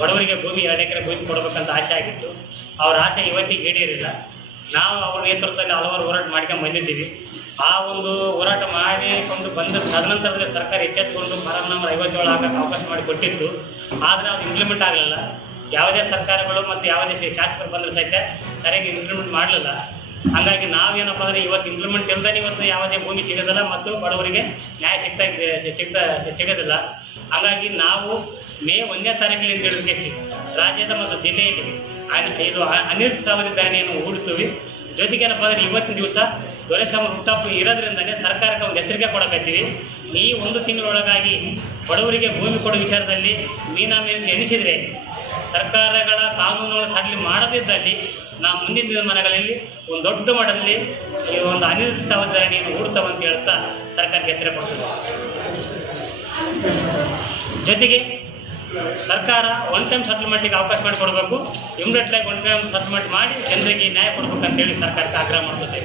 ಬಡವರಿಗೆ ಭೂಮಿ 2 ಎಕರೆ ಭೂಮಿ ಕೊಡಬೇಕಂತ ಆಸೆ ಆಗಿತ್ತು. ಅವ್ರ ಆಸೆ ಇವತ್ತಿಗೆ ಈಡೇರಿಲ್ಲ. ನಾವು ಅವ್ರ ನೇತೃತ್ವದಲ್ಲಿ ಹಲವಾರು ಹೋರಾಟ ಮಾಡ್ಕೊಂಡು ಬಂದಿದ್ದೀವಿ. ಆ ಒಂದು ಹೋರಾಟ ಮಾಡಿಕೊಂಡು ಬಂದ ತದನಂತರದಲ್ಲಿ ಸರ್ಕಾರ ಎಚ್ಚೆತ್ತುಕೊಂಡು ಫಾರಂ ನಂಬರ್ 57 ಹಾಕೋಕ್ಕೆ ಅವಕಾಶ ಮಾಡಿಕೊಟ್ಟಿತ್ತು. ಆದರೆ ಅದು ಇಂಪ್ಲಿಮೆಂಟ್ ಆಗಲಿಲ್ಲ. ಯಾವುದೇ ಸರ್ಕಾರಗಳು ಮತ್ತು ಯಾವುದೇ ಶಾಸಕರು ಬಂದರೂ ಸಹಿತ ಸರಿಯಾಗಿ ಇಂಪ್ಲಿಮೆಂಟ್ ಮಾಡಲಿಲ್ಲ. ಹಾಗಾಗಿ ನಾವೇನಪ್ಪ ಅಂದರೆ ಇವತ್ತು ಇಂಪ್ಲಿಮೆಂಟ್ ಇಲ್ಲದೇ ಇವತ್ತು ಯಾವುದೇ ಭೂಮಿ ಸಿಗೋದಿಲ್ಲ ಮತ್ತು ಬಡವರಿಗೆ ನ್ಯಾಯ ಸಿಗೋದಿಲ್ಲ. ಹಾಗಾಗಿ ನಾವು ಮೇ 1ನೇ ತಾರೀಕಿನಿಂದ ಹಿಡಿದು ರಾಜ್ಯದ ಮತ್ತು ಜಿಲ್ಲೆಯಲ್ಲಿ ಇದು ಅನಿರ್ದಿಷ್ಟಾವಧಿ ಧರಣಿಯನ್ನು ಹೂಡುತ್ತೀವಿ. ಜೊತೆಗೇನಪ್ಪ ಅಂದರೆ ಇವತ್ತಿನ ದಿವಸ ದೊರೆಸ್ವಾಮಿ ಹುಟ್ಟುಹಬ್ಬ ಇರೋದ್ರಿಂದಲೇ ಸರ್ಕಾರಕ್ಕೆ ಒಂದು ಎಚ್ಚರಿಕೆ ಕೊಡಕತ್ತೀವಿ. ಈ 1 ತಿಂಗಳೊಳಗಾಗಿ ಬಡವರಿಗೆ ಭೂಮಿ ಕೊಡೋ ವಿಚಾರದಲ್ಲಿ ಮೀನಾಮೀನಿಸಿ ಎಣಿಸಿದರೆ ಸರ್ಕಾರಗಳ ಕಾನೂನುಗಳು ಸಡಿಲ ಮಾಡದಿದ್ದಲ್ಲಿ ನಾವು ಮುಂದಿನ ದಿನಮಾನಗಳಲ್ಲಿ ಒಂದು ದೊಡ್ಡ ಮಟ್ಟದಲ್ಲಿ ಈ ಒಂದು ಅನಿರ್ದಿಷ್ಟಾವಧಿ ಧರಣಿಯನ್ನು ಹೂಡ್ತಾವಂತ ಹೇಳ್ತಾ ಸರ್ಕಾರಕ್ಕೆ ಎಚ್ಚರ ಕೊಡ್ತದೆ. ಜೊತೆಗೆ ಸರ್ಕಾರ ಒನ್ ಟೈಮ್ ಸೆಟಲ್ಮೆಂಟಿಗೆ ಅವಕಾಶ ಮಾಡಿಕೊಡಬೇಕು. ಇಮಿಡಿಯೇಟ್ಲಾಗಿ ಒನ್ ಟೈಮ್ ಸೆಟಲ್ಮೆಂಟ್ ಮಾಡಿ ಜನರಿಗೆ ನ್ಯಾಯ ಕೊಡಬೇಕಂತೇಳಿ ಸರ್ಕಾರಕ್ಕೆ ಆಗ್ರಹ ಮಾಡ್ತದೆ.